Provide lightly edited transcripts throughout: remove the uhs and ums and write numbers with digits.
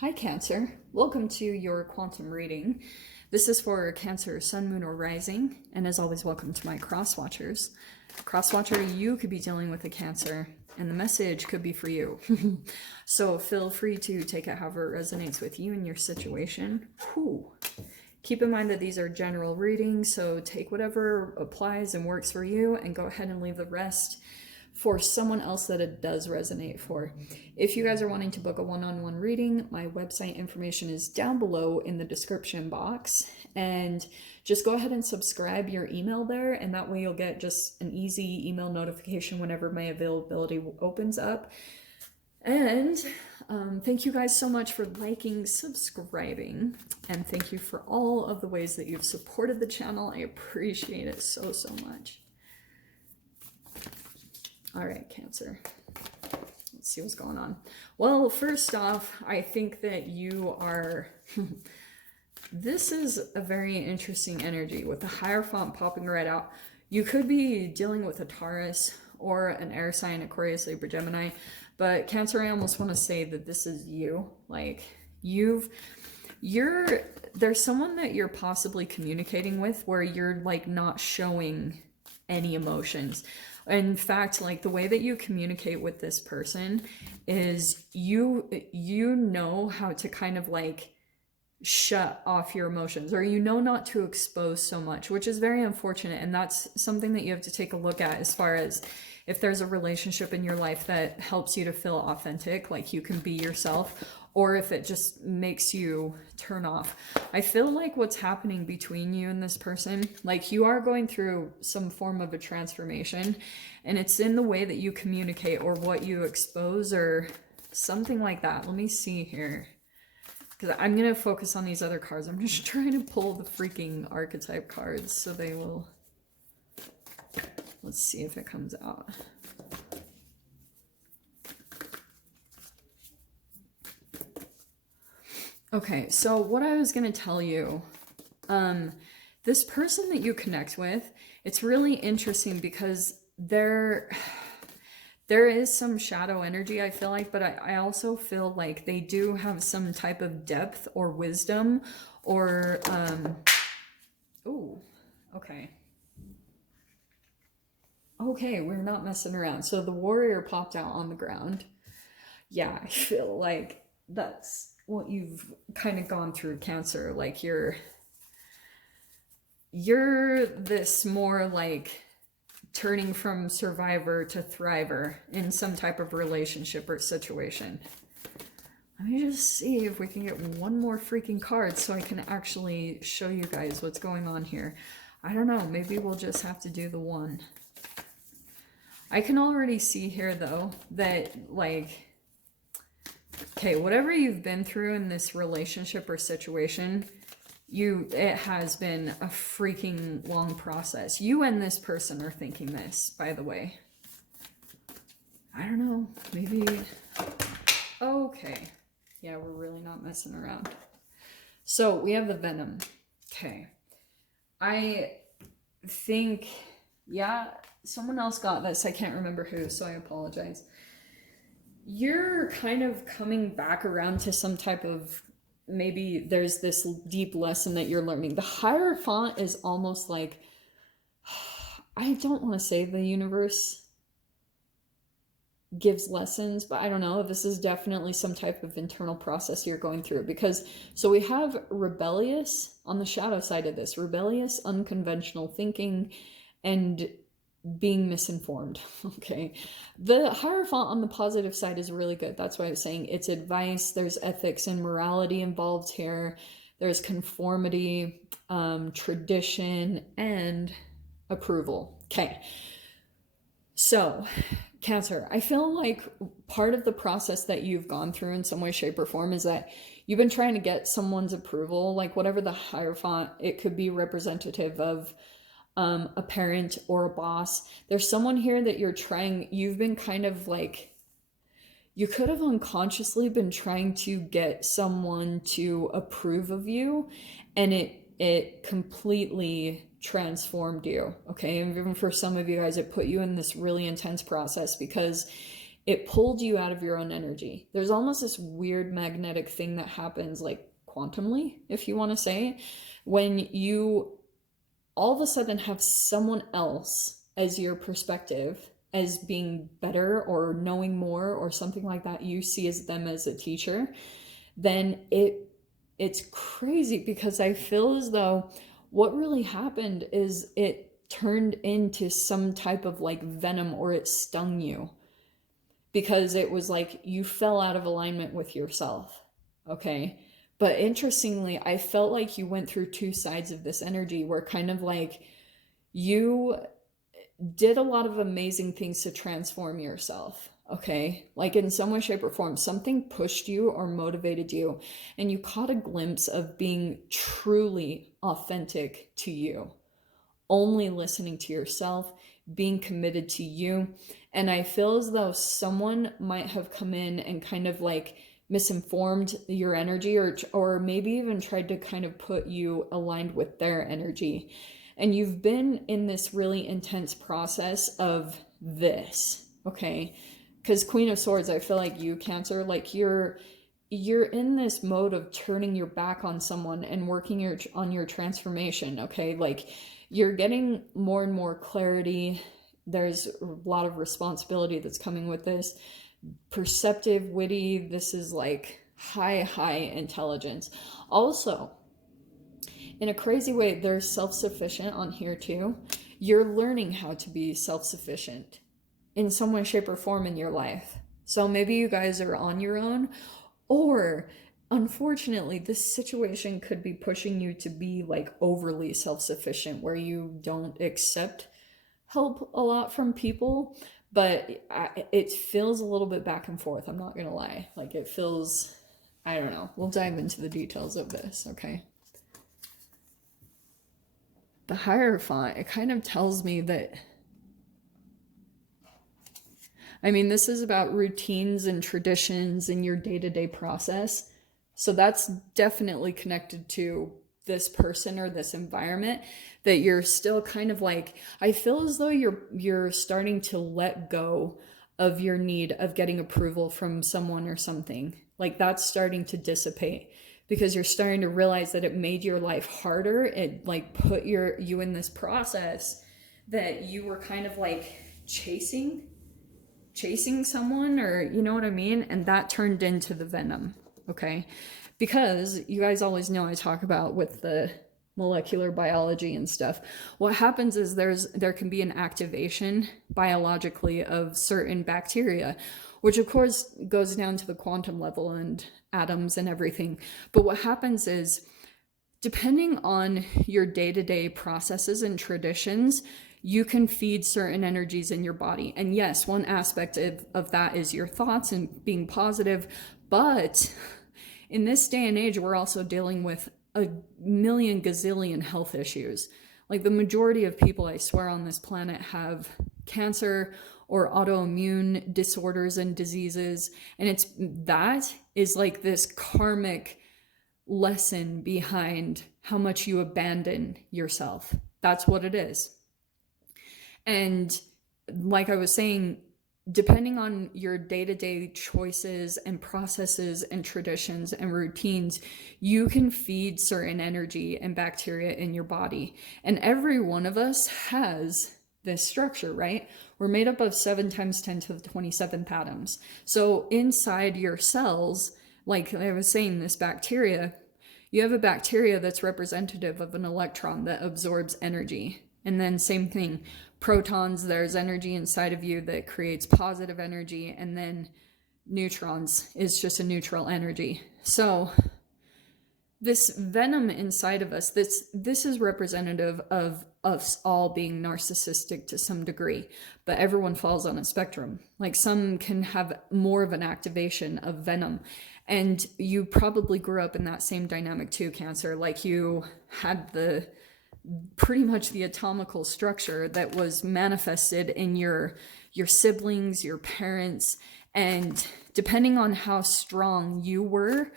Hi Cancer, welcome to your quantum reading. This is for Cancer, Sun, Moon, or Rising, and as always, welcome to my cross-watchers. Cross-watcher, you could be dealing with a Cancer, and the message could be for you. So feel free to take it however it resonates with you and your situation. Whew. Keep in mind that these are general readings, so take whatever applies and works for you, and go ahead and leave the rest for someone else that it does resonate for. If you guys are wanting to book a one-on-one reading, my website information is down below in the description box, and just go ahead and subscribe your email there, and that way you'll get just an easy email notification whenever my availability opens up. And thank you guys so much for liking, subscribing, and thank you for all of the ways that you've supported the channel. I appreciate it so much. All right, Cancer. Let's see what's going on. Well, first off, I think that you are... This is a very interesting energy with the Hierophant popping right out. You could be dealing with a Taurus or an air sign, Aquarius, Libra, Gemini. But Cancer, I almost want to say that this is you. Like, there's someone that you're possibly communicating with where you're like not showing any emotions. In fact, like the way that you communicate with this person is you know how to kind of like shut off your emotions, or you know not to expose so much, which is very unfortunate. And that's something that you have to take a look at as far as if there's a relationship in your life that helps you to feel authentic, like you can be yourself, or if it just makes you turn off. I feel like what's happening between you and this person, like you are going through some form of a transformation, and it's in the way that you communicate or what you expose or something like that. Let me see here, because I'm going to focus on these other cards. I'm just trying to pull the freaking archetype cards so they will... Let's see if it comes out. Okay, so what I was going to tell you, this person that you connect with, it's really interesting because there is some shadow energy, I feel like, but I also feel like they do have some type of depth or wisdom or, ooh, okay. Okay, we're not messing around. So the warrior popped out on the ground. Yeah, I feel like that's what you've kind of gone through, Cancer. Like you're this more like turning from survivor to thriver in some type of relationship or situation. Let me just see if we can get one more freaking card so I can actually show you guys what's going on here. I don't know, maybe we'll just have to do the one. I can already see here though that like, okay, whatever you've been through in this relationship or situation, it has been a freaking long process. You and this person are thinking this, by the way. I don't know, maybe, okay. Yeah, we're really not messing around. So we have the Venom. Okay. I think, yeah, someone else got this. I can't remember who, so I apologize. You're kind of coming back around to some type of, maybe there's this deep lesson that you're learning. The Hierophant is almost like, I don't want to say the universe gives lessons, but I don't know. This is definitely some type of internal process you're going through, because so we have rebellious on the shadow side of this, rebellious, unconventional thinking, and being misinformed. Okay, the Hierophant on the positive side is really good. That's why I was saying it's advice. There's ethics and morality involved here. There's conformity, tradition, and approval. Okay, so Cancer, I feel like part of the process that you've gone through in some way, shape, or form is that you've been trying to get someone's approval, like whatever the Hierophant, it could be representative of a parent or a boss. There's someone here that you've been kind of like, you could have unconsciously been trying to get someone to approve of you, and it completely transformed you. Okay, and even for some of you guys, it put you in this really intense process because it pulled you out of your own energy. There's almost this weird magnetic thing that happens, like quantumly, if you want to say, when you all of a sudden have someone else as your perspective, as being better or knowing more or something like that, you see as them as a teacher, then it's crazy, because I feel as though what really happened is it turned into some type of like venom, or it stung you, because it was like you fell out of alignment with yourself. Okay. But interestingly, I felt like you went through two sides of this energy, where kind of like you did a lot of amazing things to transform yourself. Okay. Like in some way, shape, or form, something pushed you or motivated you, and you caught a glimpse of being truly authentic to you, only listening to yourself, being committed to you. And I feel as though someone might have come in and kind of like misinformed your energy, or maybe even tried to kind of put you aligned with their energy. And you've been in this really intense process of this, okay? Because Queen of Swords, I feel like you, Cancer, like you're in this mode of turning your back on someone and working on your transformation, okay? Like you're getting more and more clarity. There's a lot of responsibility that's coming with this. Perceptive, witty, this is like high intelligence. Also, in a crazy way, there's self-sufficient on here too. You're learning how to be self-sufficient in some way, shape, or form in your life. So maybe you guys are on your own, or unfortunately, this situation could be pushing you to be like overly self-sufficient, where you don't accept help a lot from people. But it feels a little bit back and forth. I'm not gonna lie. Like it feels, I don't know. We'll dive into the details of this, okay? The Hierophant, it kind of tells me that, I mean, this is about routines and traditions in your day-to-day process. So that's definitely connected to this person or this environment, that you're still kind of like, I feel as though you're starting to let go of your need of getting approval from someone or something. Like that's starting to dissipate, because you're starting to realize that it made your life harder. It like put you in this process that you were kind of like chasing someone, or you know what I mean? And that turned into the venom, okay? Because you guys always know I talk about with the molecular biology and stuff, what happens is there can be an activation biologically of certain bacteria, which of course goes down to the quantum level and atoms and everything. But what happens is, depending on your day-to-day processes and traditions, you can feed certain energies in your body. And yes, one aspect of that is your thoughts and being positive. But in this day and age, we're also dealing with a million gazillion health issues. Like the majority of people, I swear, on this planet have cancer or autoimmune disorders and diseases. And that is like this karmic lesson behind how much you abandon yourself. That's what it is. And like I was saying, depending on your day-to-day choices and processes and traditions and routines, you can feed certain energy and bacteria in your body. And every one of us has this structure, right? We're made up of 7 times 10 to the 27th atoms. So inside your cells, like I was saying, this bacteria, you have a bacteria that's representative of an electron that absorbs energy. And then same thing, protons, there's energy inside of you that creates positive energy, and then neutrons is just a neutral energy. So this venom inside of us, this is representative of us all being narcissistic to some degree, but everyone falls on a spectrum. Like some can have more of an activation of venom. And you probably grew up in that same dynamic too, Cancer. Like you had pretty much the atomical structure that was manifested in your siblings, your parents, and depending on how strong you were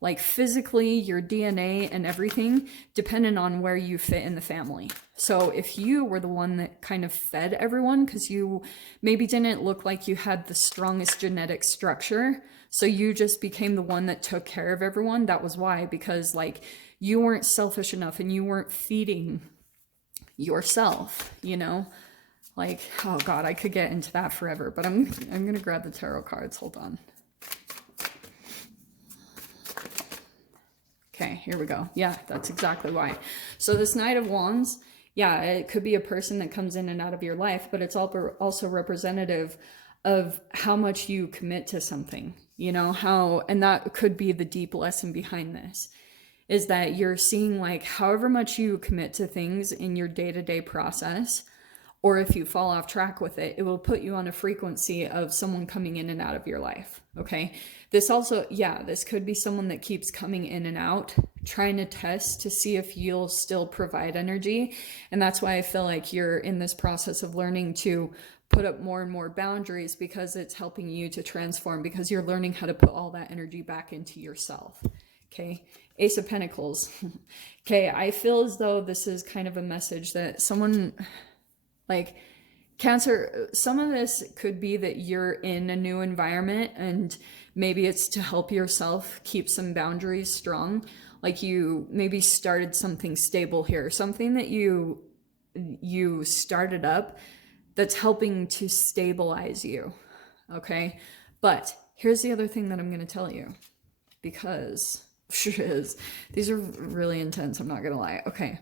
like physically, your DNA and everything, depending on where you fit in the family. So if you were the one that kind of fed everyone because you maybe didn't look like you had the strongest genetic structure, so you just became the one that took care of everyone, that was why, because like you weren't selfish enough and you weren't feeding yourself, you know? Like, oh God, I could get into that forever, but I'm gonna grab the tarot cards. Hold on. Okay, here we go. Yeah, that's exactly why. So this Knight of Wands, yeah, it could be a person that comes in and out of your life, but it's also representative of how much you commit to something, you know, how, and that could be the deep lesson behind this, is that you're seeing like however much you commit to things in your day-to-day process, or if you fall off track with it, it will put you on a frequency of someone coming in and out of your life, okay? This also, yeah, this could be someone that keeps coming in and out, trying to test to see if you'll still provide energy. And that's why I feel like you're in this process of learning to put up more and more boundaries, because it's helping you to transform, because you're learning how to put all that energy back into yourself, okay? Ace of Pentacles. Okay, I feel as though this is kind of a message that someone... Like Cancer, some of this could be that you're in a new environment and maybe it's to help yourself keep some boundaries strong. Like you maybe started something stable here, something that you started up that's helping to stabilize you, okay? But here's the other thing that I'm going to tell you, because these are really intense, I'm not going to lie. Okay.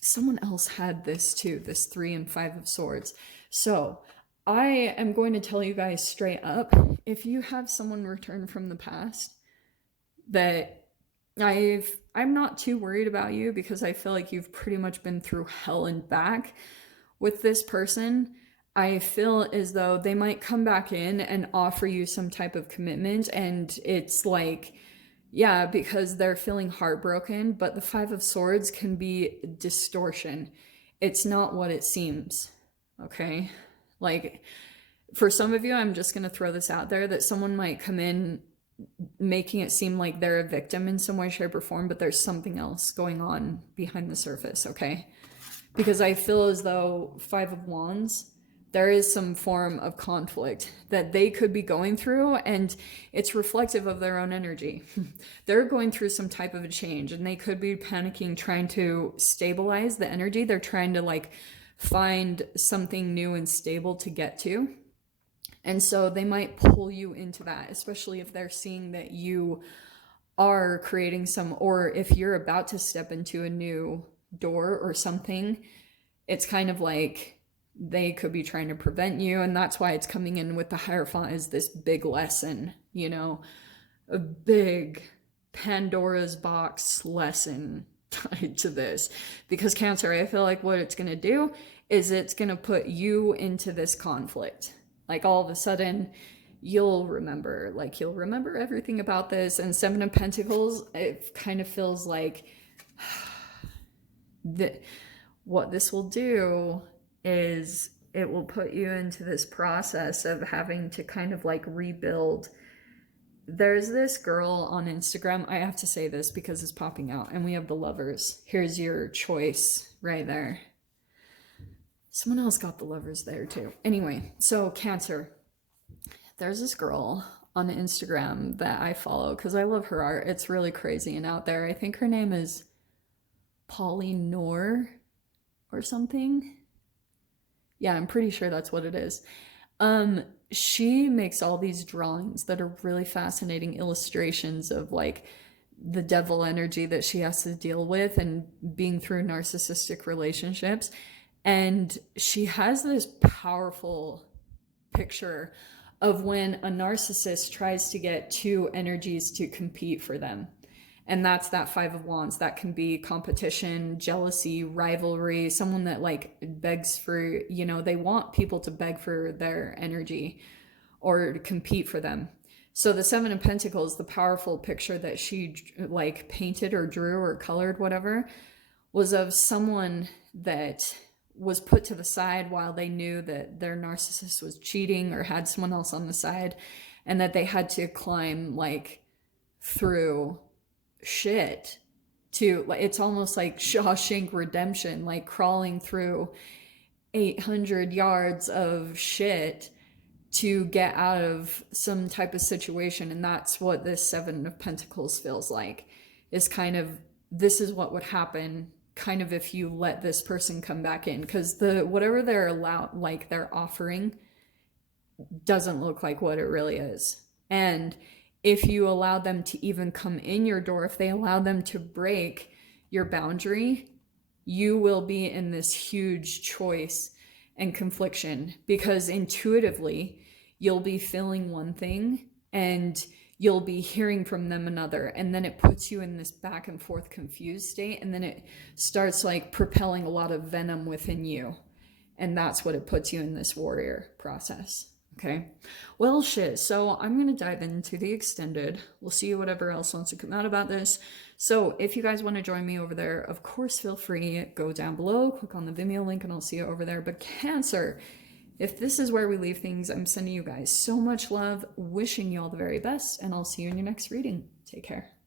Someone else had this too, this 3 and 5 of Swords. So I am going to tell you guys straight up, if you have someone return from the past, that I'm not too worried about you, because I feel like you've pretty much been through hell and back with this person. I feel as though they might come back in and offer you some type of commitment, and it's like, yeah, because they're feeling heartbroken, but the 5 of Swords can be distortion. It's not what it seems, okay? Like, for some of you, I'm just going to throw this out there, that someone might come in making it seem like they're a victim in some way, shape, or form, but there's something else going on behind the surface, okay? Because I feel as though 5 of Wands, there is some form of conflict that they could be going through, and it's reflective of their own energy. They're going through some type of a change, and they could be panicking, trying to stabilize the energy. They're trying to like find something new and stable to get to. And so they might pull you into that, especially if they're seeing that you are creating some, or if you're about to step into a new door or something, it's kind of like they could be trying to prevent you. And that's why it's coming in with the Hierophant, is this big lesson, you know, a big Pandora's box lesson tied to this. Because Cancer, I feel like what it's going to do is it's going to put you into this conflict. Like all of a sudden you'll remember everything about this. And 7 of Pentacles, it kind of feels like that what this will do is it will put you into this process of having to kind of like rebuild. There's this girl on Instagram, I have to say this because it's popping out, and we have the Lovers. Here's your choice right there. Someone else got the Lovers there too. Anyway, so Cancer, there's this girl on Instagram that I follow because I love her art. It's really crazy and out there. I think her name is Polly Noor or something. Yeah, I'm pretty sure that's what it is. She makes all these drawings that are really fascinating illustrations of like the devil energy that she has to deal with and being through narcissistic relationships. And she has this powerful picture of when a narcissist tries to get two energies to compete for them. And that's that 5 of Wands. That can be competition, jealousy, rivalry, someone that like begs for, you know, they want people to beg for their energy or to compete for them. So the 7 of Pentacles, the powerful picture that she like painted or drew or colored, whatever, was of someone that was put to the side while they knew that their narcissist was cheating or had someone else on the side, and that they had to climb like through shit to, like, it's almost like Shawshank Redemption, like crawling through 800 yards of shit to get out of some type of situation. And that's what this Seven of Pentacles feels like, is kind of, this is what would happen kind of if you let this person come back in, because the whatever they're like they're offering doesn't look like what it really is. And if you allow them to even come in your door, if they allow them to break your boundary, you will be in this huge choice and confliction, because intuitively you'll be feeling one thing and you'll be hearing from them another, and then it puts you in this back and forth confused state, and then it starts like propelling a lot of venom within you, and that's what it puts you in this warrior process. Okay, well, shit, so I'm gonna dive into the extended. We'll see whatever else wants to come out about this. So if you guys want to join me over there, of course, feel free. Go down below, click on the Vimeo link, and I'll see you over there. But Cancer, if this is where we leave things, I'm sending you guys so much love, wishing you all the very best, and I'll see you in your next reading. Take care.